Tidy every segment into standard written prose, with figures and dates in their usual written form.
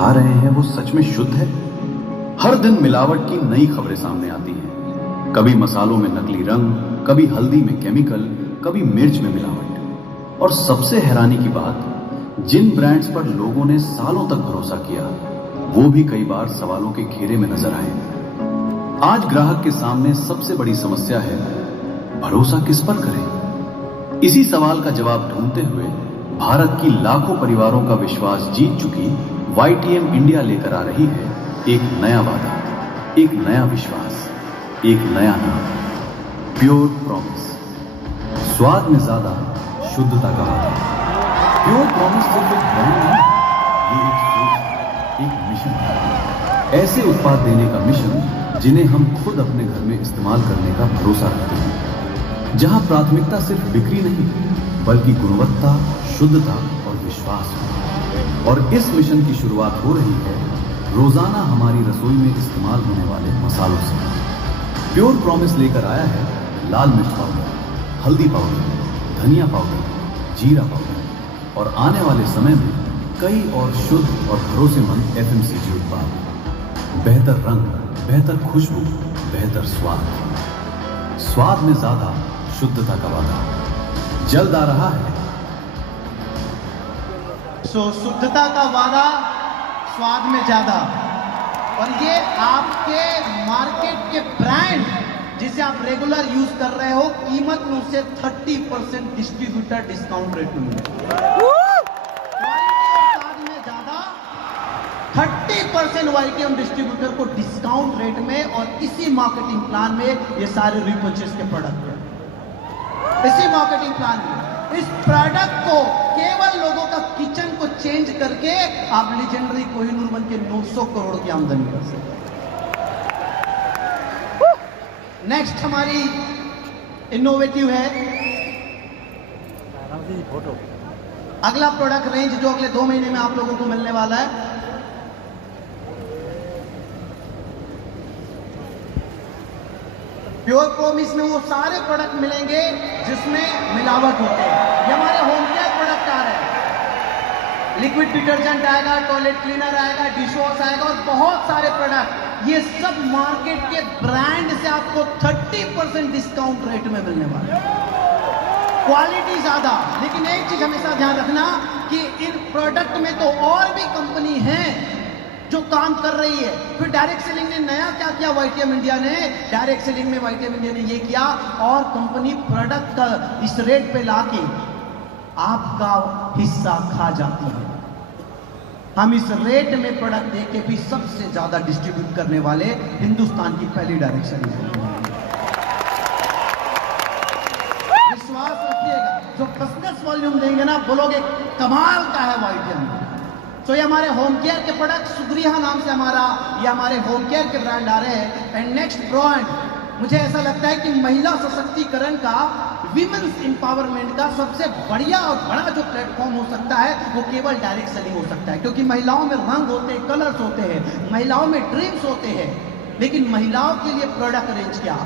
खा रहे हैं वो सच में शुद्ध है? हर दिन मिलावट की नई खबरें सामने आती हैं। कभी मसालों में नकली रंग, कभी हल्दी में केमिकल, कभी मिर्च में मिलावट। और सबसे हैरानी की बात, जिन ब्रांड्स पर लोगों ने सालों तक भरोसा किया, वो भी कई बार सवालों के घेरे में नजर आए। आज ग्राहक के सामने सबसे बड़ी समस्या है, भरोसा किस पर करें? इसी सवाल का जवाब ढूंढते हुए भारत की लाखों परिवारों का विश्वास जीत चुकी YTM इंडिया लेकर आ रही है एक नया वादा, एक नया विश्वास, एक नया नाम, प्योर प्रॉमिस। स्वाद में ज्यादा, शुद्धता का वादा। प्योर प्रॉमिस सिर्फ एक ब्रांड नहीं, ये एक सोच, एक मिशन है। ऐसे उत्पाद देने का मिशन जिन्हें हम खुद अपने घर में इस्तेमाल करने का भरोसा रखते हैं, जहां प्राथमिकता सिर्फ बिक्री नहीं, बल्कि गुणवत्ता, शुद्धता और विश्वास हो। और इस मिशन की शुरुआत हो रही है रोजाना हमारी रसोई में इस्तेमाल होने वाले मसालों से। प्योर प्रॉमिस लेकर आया है लाल मिर्च पाउडर, हल्दी पाउडर, धनिया पाउडर, जीरा पाउडर और आने वाले समय में कई और शुद्ध और भरोसेमंद FMCG उत्पाद। बेहतर रंग, बेहतर खुशबू, बेहतर स्वाद। स्वाद में ज्यादा, शुद्धता का वादा जल्द आ रहा है। शुद्धता का वादा, स्वाद में ज्यादा। और ये आपके मार्केट के ब्रांड जिसे आप रेगुलर यूज कर रहे हो, कीमत में उससे 30% डिस्ट्रीब्यूटर डिस्काउंट रेट में मिलेगा। स्वाद में ज्यादा 30% YTM डिस्ट्रीब्यूटर को डिस्काउंट रेट में, और इसी मार्केटिंग प्लान में ये सारे रिपर्चेस के प्रोडक्ट हैं। इसी मार्केटिंग प्लान में इस प्रोडक्ट को केवल लोगों का किचन को चेंज करके आप लीजेंडरी कोहिनूर बन के 900 करोड़ की आमदनी कर सकते हैं। नेक्स्ट हमारी इनोवेटिव है, अगला प्रोडक्ट रेंज जो अगले 2 महीने में आप लोगों को मिलने वाला है। प्योर प्रॉमिस में वो सारे प्रोडक्ट मिलेंगे जिसमें मिलावट होते हैं। ये हमारे होम केयर प्रोडक्ट आ रहे हैं, लिक्विड डिटर्जेंट आएगा, टॉयलेट क्लीनर आएगा, डिश वॉश आएगा और बहुत सारे प्रोडक्ट। ये सब मार्केट के ब्रांड से आपको 30% डिस्काउंट रेट में मिलने वाले हैं। क्वालिटी ज्यादा, लेकिन एक चीज हमेशा ध्यान रखना कि इन प्रोडक्ट में तो और भी कंपनी है जो काम कर रही है। फिर डायरेक्ट सेलिंग ने नया क्या किया YTM इंडिया ने? डायरेक्ट सेलिंग में YTM इंडिया ने ये किया, और कंपनी प्रोडक्ट का इस रेट पे लाके आपका हिस्सा खा जाती है। हम इस रेट में प्रोडक्ट देके भी सबसे ज्यादा डिस्ट्रीब्यूट करने वाले हिंदुस्तान की पहली डायरेक्ट सेलिंग। विश्वास रखिएगा, जो बिजनेस वॉल्यूम देंगे ना, बोलोगे कमाल का है YTM। तो ये हमारे होम केयर के प्रोडक्ट, सुग्रिया नाम से ये हमारे होम केयर के ब्रांड आ रहे हैं। एंड नेक्स्ट ब्रांड, मुझे ऐसा लगता है कि महिला सशक्तिकरण का, विमेंस एम्पावरमेंट का सबसे बढ़िया और बड़ा जो प्लेटफॉर्म हो सकता है वो केवल डायरेक्ट सेलिंग हो सकता है। क्योंकि महिलाओं में रंग होते हैं, कलर्स होते हैं, महिलाओं में ड्रीम्स होते हैं, लेकिन महिलाओं के लिए प्रोडक्ट रेंज क्या?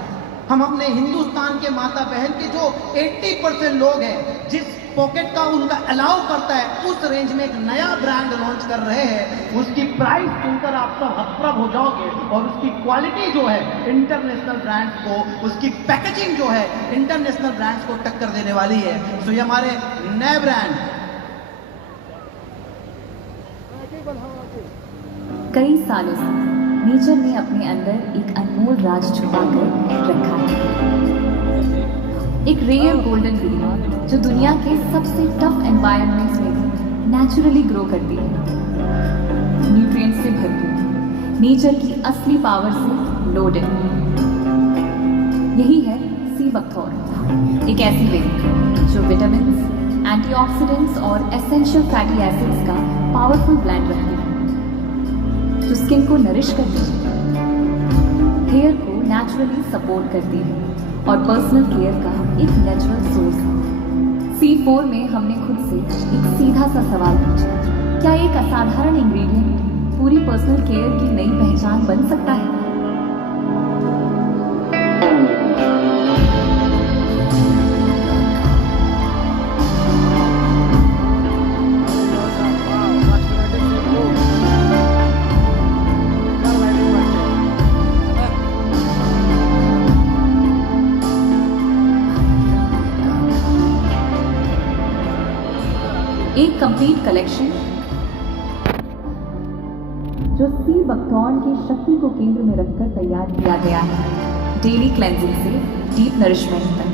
हम अपने हिंदुस्तान के माता बहन के जो 80% लोग हैं, जिस पॉकेट का उनका अलाउ करता है, उस रेंज में एक नया ब्रांड लॉन्च कर रहे हैं। उसकी प्राइस सुनकर आप सब हतप्रभ हो जाओगे, और उसकी क्वालिटी जो है इंटरनेशनल ब्रांड्स को, उसकी पैकेजिंग जो है इंटरनेशनल ब्रांड्स को टक्कर देने वाली है। तो ये हमारे नए ब्रांड। कई सालों से नेचर ने अपने अंदर एक अनमोल राज छुपा कर रखा है, एक रेयर गोल्डन ग्रीन जो दुनिया के सबसे टफ एनवायरनमेंट्स में भी नेचुरली ग्रो करती है, न्यूट्रिएंट्स से भरपूर, नेचर की असली पावर से लोडेड। यही है सी बकथॉर्न, एक ऐसी लिंक जो विटामिन्स, एंटीऑक्सीडेंट्स और एसेंशियल फैटी एसिड्स का पावरफुल ब्लेंड रखती है, जो स्किन को नरिश करती है, हेयर को नेचुरली सपोर्ट करती है और पर्सनल केयर का एक नेचुरल सोर्स है। C4 में हमने खुद से एक सीधा सा सवाल पूछा, क्या एक असाधारण इंग्रेडिएंट पूरी पर्सनल केयर की नई पहचान बन सकता है? कलेक्शन जो सी बकथॉर्न की शक्ति को केंद्र में रखकर तैयार किया गया है, डेली क्लेंजिंग से डीप नरिशमेंट तक,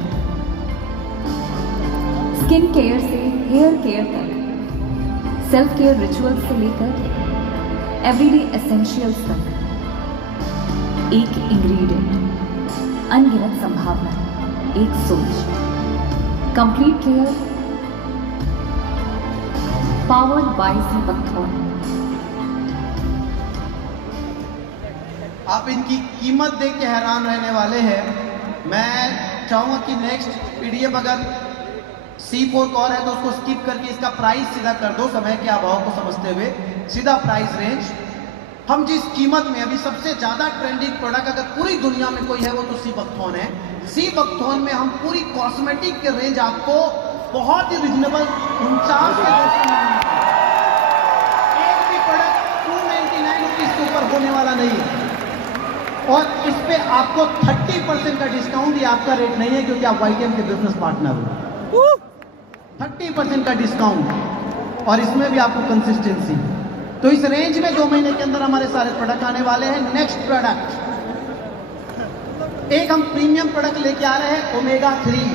स्किन केयर से हेयर केयर तक, सेल्फ केयर रिचुअल्स से लेकर एवरीडे एसेंशियल्स तक, एक इंग्रेडिएंट, अनगिनत संभावना, एक सोच, complete care, powered by sea buckthorn. आप इनकी कीमत देख के हैरान रहने वाले हैं। मैं चाहूंगा कि नेक्स्ट पीडीएफ अगर C4 कॉर है तो उसको स्किप करके इसका प्राइस सीधा कर दो, समय के अभाव को समझते हुए सीधा प्राइस रेंज। हम जिस कीमत में अभी सबसे ज्यादा ट्रेंडिंग प्रोडक्ट अगर पूरी दुनिया में कोई है वो तो सी बकथॉर्न है। सी बकथॉर्न में हम पूरी कॉस्मेटिक के रेंज आपको बहुत ही रिजनेबल 49 के एक भी प्रोडक्ट 299 रुपीज के ऊपर होने वाला नहीं है, और इस पे आपको 30% का डिस्काउंट, ये आपका रेट नहीं है क्योंकि आप वाईटीएम के बिजनेस पार्टनर हो। 30% का डिस्काउंट, और इसमें भी आपको कंसिस्टेंसी। तो इस रेंज में 2 महीने के अंदर हमारे सारे प्रोडक्ट आने वाले हैं। नेक्स्ट प्रोडक्ट, एक हम प्रीमियम प्रोडक्ट लेके आ रहे हैं, ओमेगा 3,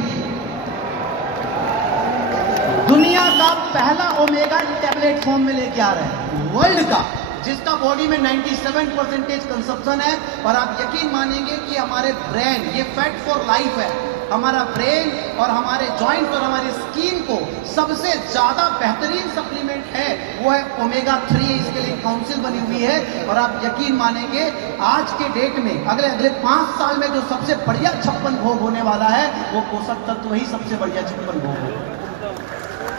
दुनिया का पहला ओमेगा टैबलेट फॉर्म में लेके आ रहे हैं, वर्ल्ड का, जिसका बॉडी में 97% कंजप्शन है। और आप यकीन मानेंगे कि हमारे ब्रेन, ये फैट फॉर लाइफ है, हमारा ब्रेन और हमारे जॉइंट और हमारी स्किन को सबसे ज्यादा बेहतरीन सप्लीमेंट है वो है ओमेगा 3। इसके लिए काउंसिल बनी हुई है, और आप यकीन मानेंगे आज के डेट में अगले 5 साल में जो सबसे बढ़िया 56 भोग होने वाला है वो पोषक तत्व ही सबसे बढ़िया 56 भोग है,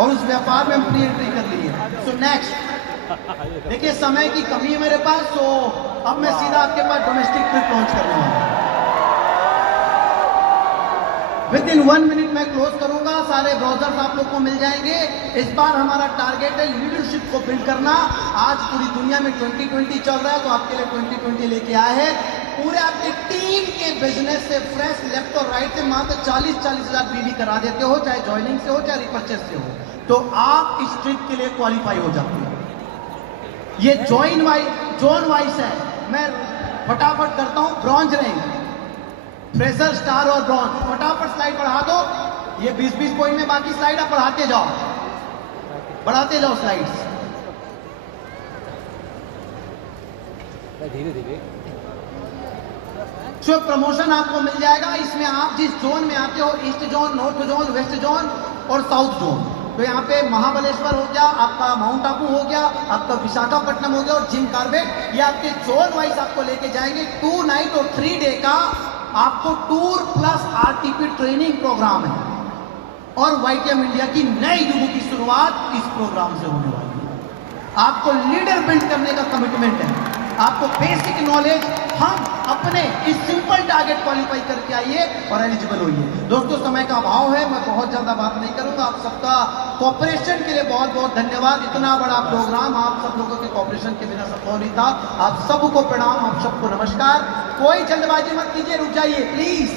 और उस व्यापार में हम प्री एंट्री कर ली है। सो नेक्स्ट, देखिए समय की कमी है मेरे पास, तो अब मैं सीधा आपके पास डोमेस्टिक ट्रिप लॉन्च करने वाला हूं। विद इन 1 मिनट मैं क्लोज करूंगा, सारे ब्राउजर्स आप लोग को मिल जाएंगे। इस बार हमारा टारगेट है लीडरशिप को बिल्ड करना। आज पूरी दुनिया में 2020 चल रहा है, तो आपके लिए 2020 लेके आए हैं। पूरे आपकी टीम के बिजनेस से फ्रेश लेफ्ट और राइट से मात्र 40-40 हजार बीवी करा देते हो, चाहे ज्वाइनिंग से हो चाहे रिपर्चेस से हो, तो आप इस ट्रिप के लिए क्वालिफाई हो जाते हो। ये जोन वाइज है, मैं फटाफट करता हूं। ब्रॉन्ज रैंक, फ्रेशर, स्टार और ब्रॉन्ज, फटाफट स्लाइड बढ़ा दो। ये 20-20 पॉइंट में, बाकी स्लाइड आप बढ़ाते जाओ स्लाइड्स। धीरे धीरे जो प्रमोशन आपको मिल जाएगा, इसमें आप जिस जोन में आते हो, east zone, north zone, west zone और साउथ जोन, तो यहाँ पे महाबलेश्वर हो गया, आपका माउंट आबू हो गया, आपका विशाखापट्टनम हो गया और जिम कार्बेट, ये आपके जोन वाइज आपको लेके जाएंगे। 2 नाइट और 3 डे का आपको tour plus RTP training programme है, और वाईटीएम इंडिया की नए युग की शुरुआत इस प्रोग्राम से होने वाली है। आपको लीडर बिल्ड करने का कमिटमेंट है, आपको बेसिक नॉलेज, हम अपने इस सिंपल टारगेट क्वालिफाई करके आइए और एलिजिबल होइए। दोस्तों समय का अभाव है, मैं बहुत ज्यादा बात नहीं करूंगा। आप सबका कोऑपरेशन के लिए बहुत बहुत धन्यवाद। इतना बड़ा प्रोग्राम आप सब लोगों के कोऑपरेशन के बिना संभव नहीं था। आप सबको प्रणाम, आप सबको नमस्कार। कोई जल्दबाजी मत कीजिए, रुक जाइए प्लीज।